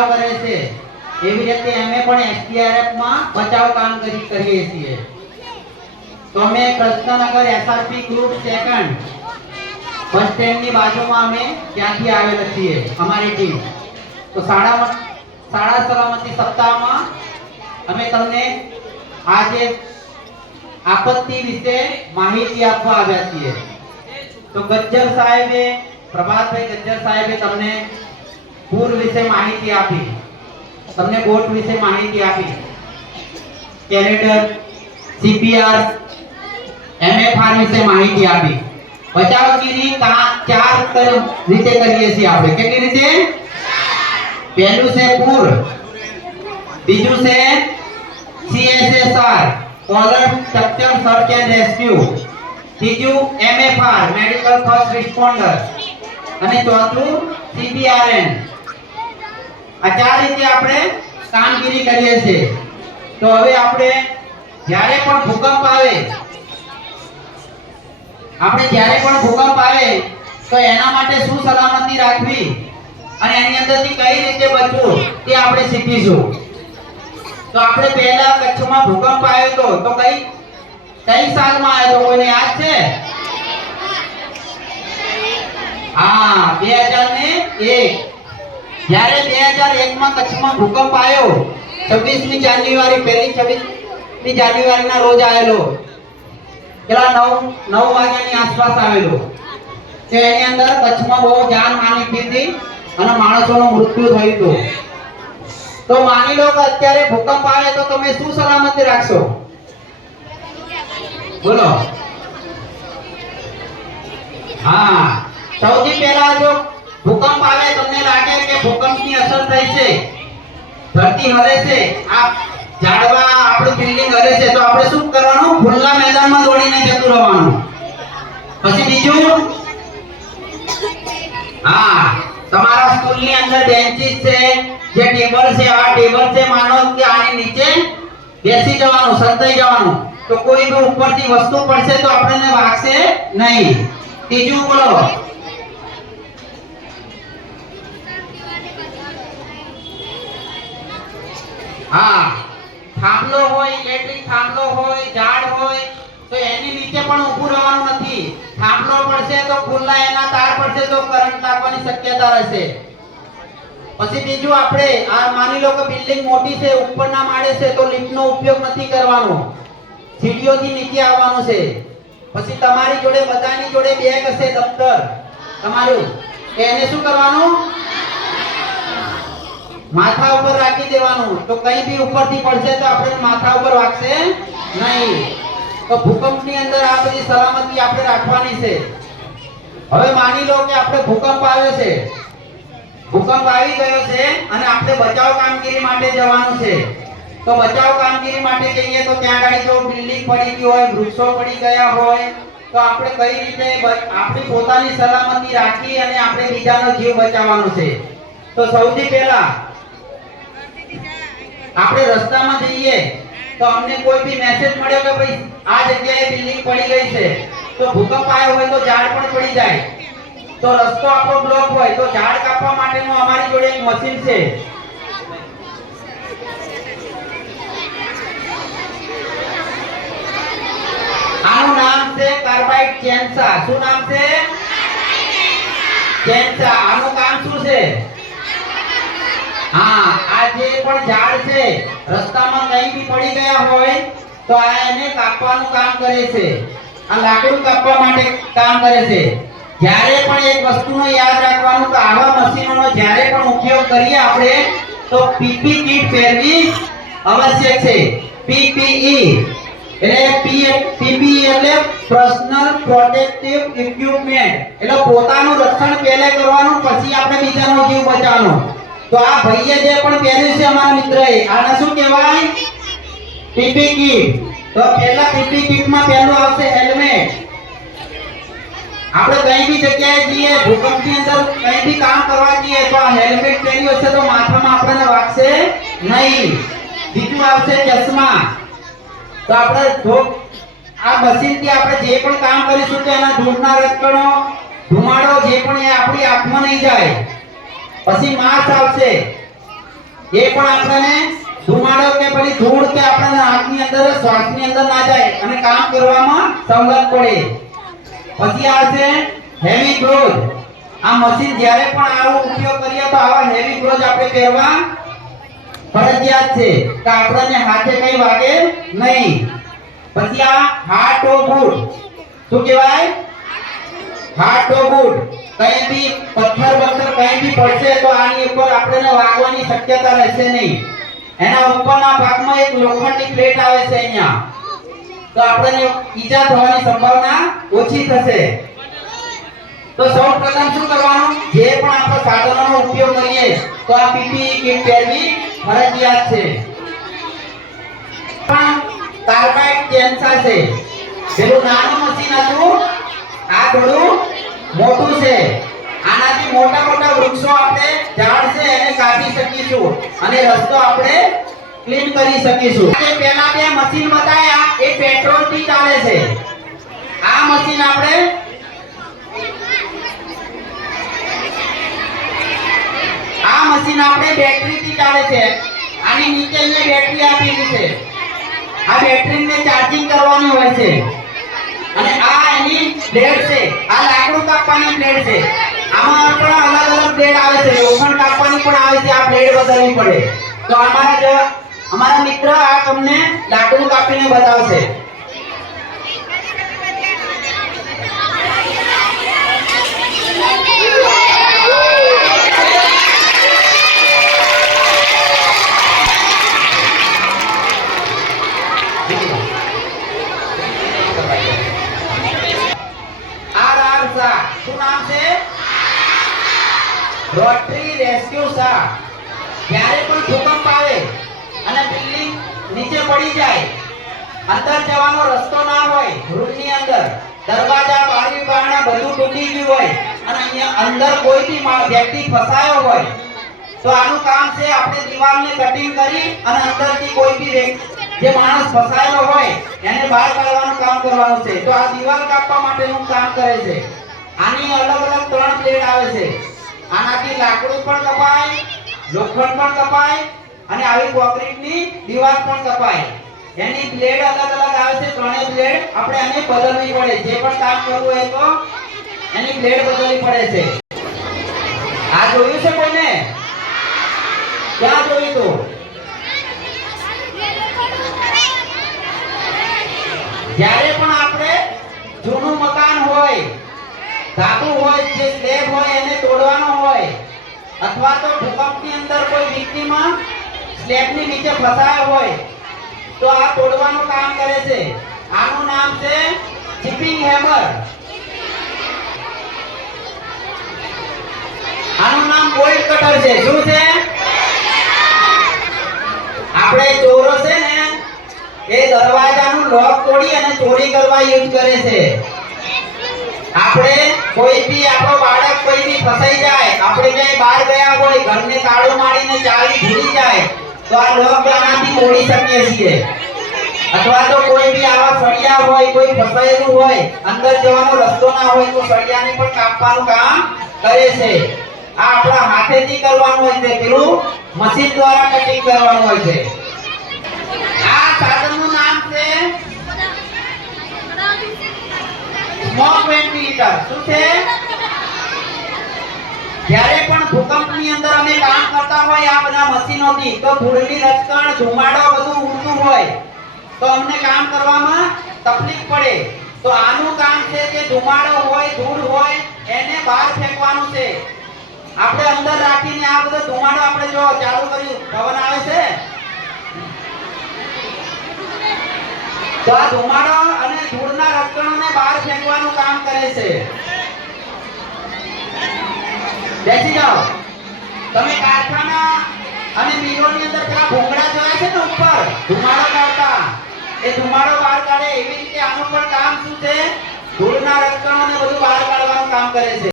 બચાવ કરે છે એવી રીતે અમે પણ SDRF માં બચાવ કામ કરીએ છીએ। તો અમે Krishnanagar SRP group second bus stand ની બાજુમાં અમે ત્યાંથી આવેલા છીએ અમારી ટીમ। તો શાળા સલામતી સપ્તાહમાં અમે તમને આજે આપત્તિ વિશે માહિતી આપવા આવ્યા છીએ। તો ગજ્જર સાહેબે પ્રભાતભાઈ ગજ્જર સાહેબે તમને પૂર વિશે માહિતી આપી, તમને બોટ વિશે માહિતી આપી, કેનેડર, CPR, MFR વિશે માહિતી આપી। બચાવગીરી 4 રીતે કરીએ છીએ આપણે। કેટલી રીતે? પહેલું છે પૂર, બીજું છે CSSR કોલર સ્ટ્રક્ચર સર્ચ એન્ડ રેસ્ક્યુ, ત્રીજું MFR મેડિકલ ફર્સ્ટ રિસ્પોન્ડર અને ચોથું CBRN। આ 4 રીતે આપણે કામગીરી કરીએ છીએ। તો હવે આપણે જ્યારે પણ ભૂકંપ આવે તો એના માટે શું સલામતી રાખવી અને એની અંદરથી કઈ રીતે બચવું તે આપણે શીખીશું। તો આપણે પહેલા કચ્છમાં ભૂકંપ આવ્યો તો કઈ સાલમાં આવ્યો તો કોઈને યાદ છે? હા, 2001। જ્યારે 2001 માં કચ્છમાં ભૂકંપ આવ્યો 26મી જાન્યુઆરી પહેલી 26મી જાન્યુઆરીના રોજ આવેલો। કેટલા 9 વાગ્યાની આસપાસ આવેલો। તો એની અંદર કચ્છમાં બહુ જાનહાનિ થઈ હતી અને માણસોનું મૃત્યુ થયું હતું। તો માની લો કે અત્યારે ભૂકંપ આવે તો તમે શું સલામતી રાખશો? બોલો। હા, સૌથી પહેલા જો ભૂકંપ આવે તમને લાગે કે ભૂકંપની અસર થઈ છે, ધરતી હલે છે, આ ઝાડવા આપણી બિલ્ડિંગ હલે છે, તો આપણે શું કરવાનું? ખુલ્લા મેદાનમાં દોડીને જતું રહેવાનું। પછી બીજું, હા, તમારા સ્કૂલની અંદર બેન્ચીસ છે, જે ટેબલ છે, આ ટેબલ છે, માનો કે આની નીચે બેસી જવાનું, સંતાઈ જવાનું। તો કોઈ પણ ઉપરથી વસ્તુ પડશે તો આપણને વાગશે નહીં। ત્રીજું બોલો। હા, થાંભલો હોય, ઇલેક્ટ્રિક થાંભલો હોય, ઝાડ હોય તો એની નીચે પણ ઊભું રહેવાનું નથી। થાંભલો પડશે તો ખુલ્લા એના તાર પડશે તો કરંટ લાગવાની શક્યતા રહેશે। પછી બીજું, આપણે આ માની લો કે બિલ્ડિંગ મોટી છે, ઉપરના માળે છે, તો લિફ્ટનો ઉપયોગ નથી કરવાનો, સીડીઓથી નીચે આવવાનું છે। પછી તમારી જોડે બધાની જોડે બેગ હશે, દફતર તમારું, એને શું કરવાનું? માથા ઉપર રાખી દેવાનું। તો કઈ બી ઉપરથી પડશે તો આપણે માથા ઉપર વાગશે નહીં। તો ભૂકંપની અંદર આ બધી સલામતી આપણે રાખવાની છે। હવે માની લો કે આપણે ભૂકંપ આવ્યો છે, ભૂકંપ આવી ગયો છે અને આપણે બચાવ કામગીરી માટે જવાનું છે। તો બચાવ કામગીરી માટે જઈએ તો ત્યાં આગળ જો બિલ્ડિંગ પડી ગઈ હોય, વૃક્ષો પડી ગયા હોય તો આપણે કઈ રીતે આપણી પોતાની સલામતી રાખી અને આપણે બીજાનો જીવ બચાવવાનો છે। તો સૌથી પહેલા આપણે રસ્તામાં જઈએ તો અમને કોઈ બી મેસેજ મળ્યો કે ભાઈ આ જગ્યાએ બિલ્ડિંગ પડી ગઈ છે, તો ભૂકંપ આવ્યો હોય તો ઝાડ પણ પડી જાય, તો રસ્તો આપણો બ્લોક હોય તો ઝાડ કાપવા માટેનું અમારી જોડે એક મશીન છે। આનું નામ છે કાર્બાઇડ ચેનસા। શું નામ છે? ચેનસા। આનું કામ શું છે? હા, આ જે પણ ઝાડ છે રસ્તામાં કઈ બી પડી ગયા હોય તો આ એને કાપવાનું કામ કરે છે। આ લાકડું કાપવા માટે કામ કરે છે। જ્યારે પણ એક વસ્તુનો યાદ રાખવાનું કે આવા મશીનોનો જ્યારે પણ ઉપયોગ કરીએ આપણે તો પીપી કીટ પહેરવી આવશ્યક છે। પીપીઈ એટલે પીપીઈ એટલે પર્સનલ પ્રોટેક્ટિવ ઇક્વિપમેન્ટ, એટલે પોતાનું રક્ષણ પહેલે કરવાનું, પછી આપણે બીજાનો જીવ બચાવવાનો। તો આ ભાઈએ જે પણ પહેર્યું છે અમારા મિત્રએ, આને શું કહેવાય? PP kit. તો પહેલા પીપી કીટમાં પહેલું આવશે હેલ્મેટ। આપણે કઈ બી જગ્યાએ જઈએ, ભૂકંપની અંદર કઈ બી કામ કરવા જઈએ તો આ હેલ્મેટ પહેર્યું હશે તો માથામાં આપણને વાગશે નહીં। બીજું આવશે ચશ્મા। તો આપણે આ મશીનથી આપણે જે પણ કામ કરીશું તો એના ધૂળના રજકણો, ધુમાડો જે પણ એ આપણી આંખમાં નહીં જાય। પછી માસ્ક આવશે। એ પણ આપણને ધુમાડો કે પછી ધૂળ કે આપણા આંખની અંદર શ્વાસની અંદર ના જાય અને કામ કરવામાં સવલત પડે. પછી આવશે હેવી ગ્લોવ્સ. આ મશીન જ્યારે પણ આવો ઉપયોગ કરીએ તો આવા હેવી ગ્લોવ્સ આપણે પહેરવા ફરજિયાત છે કે આપણને હાથે કઈ વાગે નહીં. પછી આ હાર્ડ ટો બૂટ. શું કહેવાય? હાર્ડ ટો બૂટ. કઈ બી પથ્થર કઈ બી પડશે તો આની ઉપર આપણને વાગવાની શક્યતા રહેશે નહીં. એના ઉપરના ભાગમાં એક લોખંડની પ્લેટ આવે છે અહીંયા, તો આપણને ઈજા થવાની સંભાવના ઓછી થશે. તો સૌપ્રથમ શું કરવાનું? જે પણ આપણે સાધનોનો ઉપયોગ કરીએ તો આ પીપીઈ કીટ પહેરવી ફરજિયાત છે. પણ કાર્બાઇડ કેન્સર છે. પેલું નાનું મશીન હતું, આ થોડું મોટું છે. આનાથી મોટા મોટા વૃક્ષો આપણે ઝાડ છે એને કાપી શકીશું અને રસ્તો આપણે ક્લીન કરી શકીશું. જે પહેલા બે મશીન બતાયા એ પેટ્રોલ થી ચાલે છે. આ મશીન આપણે બેટરી થી ચાલે છે. આની નીચે અહીંયા બેટરી આપેલી છે. આ બેટરીને ચાર્જિંગ કરવાની હોય છે. અને આ એની બ્લેડ છે. આ લાકડું કાપવાની બ્લેડ છે. આમાં પણ અલગ અલગ બ્લેડ આવે છે. લોખંડ કાપવાની પણ આવે છે. આ બ્લેડ બદલવી પડે. તો અમારા મિત્ર આ તમને લાકડું કાપીને બતાવશે. શું નામ છે? Rotary rescue Shah. જ્યારે પણ ભૂકંપ આવે અને બિલ્ડિંગ નીચે પડી જાય, અંદર જવાનો રસ્તો ના હોય, રૂમની અંદર દરવાજા બારી બારણા બધું તૂટી ગયું હોય અને અહીંયા અંદર કોઈ બી વ્યક્તિ ફસાયો હોય તો આનું કામ છે આપણે દિવાલને કટિંગ કરી અને અંદરથી કોઈ બી જે માણસ ફસાયેલો હોય એને બહાર કાઢવાનું કામ કરવાનું છે. તો આ દિવાલ કાપવા માટેનું કામ કરે છે. આની અલગ અલગ 3 બ્લેડ આવે છે. આનાથી લાકડું પણ કપાય, લોખંડ પણ કપાય અને આવી કોન્ક્રીટની દીવાલ પણ કપાય. એની બ્લેડ અલગ અલગ આવે છે. ત્રણેય બ્લેડ આપણે આને બદલવી પડે. જે પણ કામ કરવું હોય તો એની બ્લેડ બદલવી પડે છે. આ જોયું છે કોઈને? ક્યાં જોયું તો? જ્યારે પણ આપણે જૂનું મકાન હોય, ધાતુ હોય, જે સ્લેબ હોય એને તોડવાનો હોય અથવા તો ભૂકંપની અંદર કોઈ વ્યક્તિમાં સ્લેબની નીચે ફસાયો હોય તો આ તોડવાનું કામ કરે છે. આનું નામ છે ચિપિંગ હેમર. આનું નામ બોલ્ટ કટર છે. શું છે? આપણે ચોરો છે ને એ દરવાજાનું લોક તોડી અને ચોરી કરવા યુઝ કરે છે. આપણે કોઈ બી આપણો બાળક કોઈ બી ફસાઈ જાય, આપણે ક્યાંય બહાર ગયા હોય, ઘરને તાળું મારીને ચાવી ભૂલી જાય તો આ લોક આનાથી તોડી શકીએ છીએ. અથવા તો કોઈ બી આવા સળિયા હોય, કોઈ ફસાયેલું હોય, અંદર જવાનો રસ્તો ના હોય તો સળિયાને પણ કાપવાનું કામ કરે છે. આ આપણા હાથેથી કરવાનું હોય છે, પેલું મશીન દ્વારા કટિંગ કરવાનું હોય છે. આ સાધનનું નામ છે સ્મોક વેન્ટિલેટર. શું છે? જ્યારે પણ ભૂકંપની અંદર અમે કામ કરતા હોય આ બધા મશીનોથી તો ધૂળની રચકણ, ધુમાડો બધું ઉડતું હોય તો અમને કામ કરવામાં તકલીફ પડે. તો આનું કામ છે કે ધુમાડો હોય, ધૂળ હોય એને બહાર ફેંકવાનું છે. આપણે અંદર રાખીને આ બધો ધુમાડો આપણે જો ચાલુ કર્યું, પવન આવે છે તો આ ધુમાડો અને ધૂળના રચકણોને બહાર ફેંકવાનું કામ કરે છે. બેસી જાઓ. તમે કારખાના અને મિલોની અંદર પેલા ભૂંગળા જોયા છે ને ઉપર ધુમાડો કાઢતા, એ ધુમાડો બહાર કાઢે એવી રીતે આનું પણ કામ શું છે? ધૂળના રચકણોને બધું બહાર કાઢવાનું કામ કરે છે.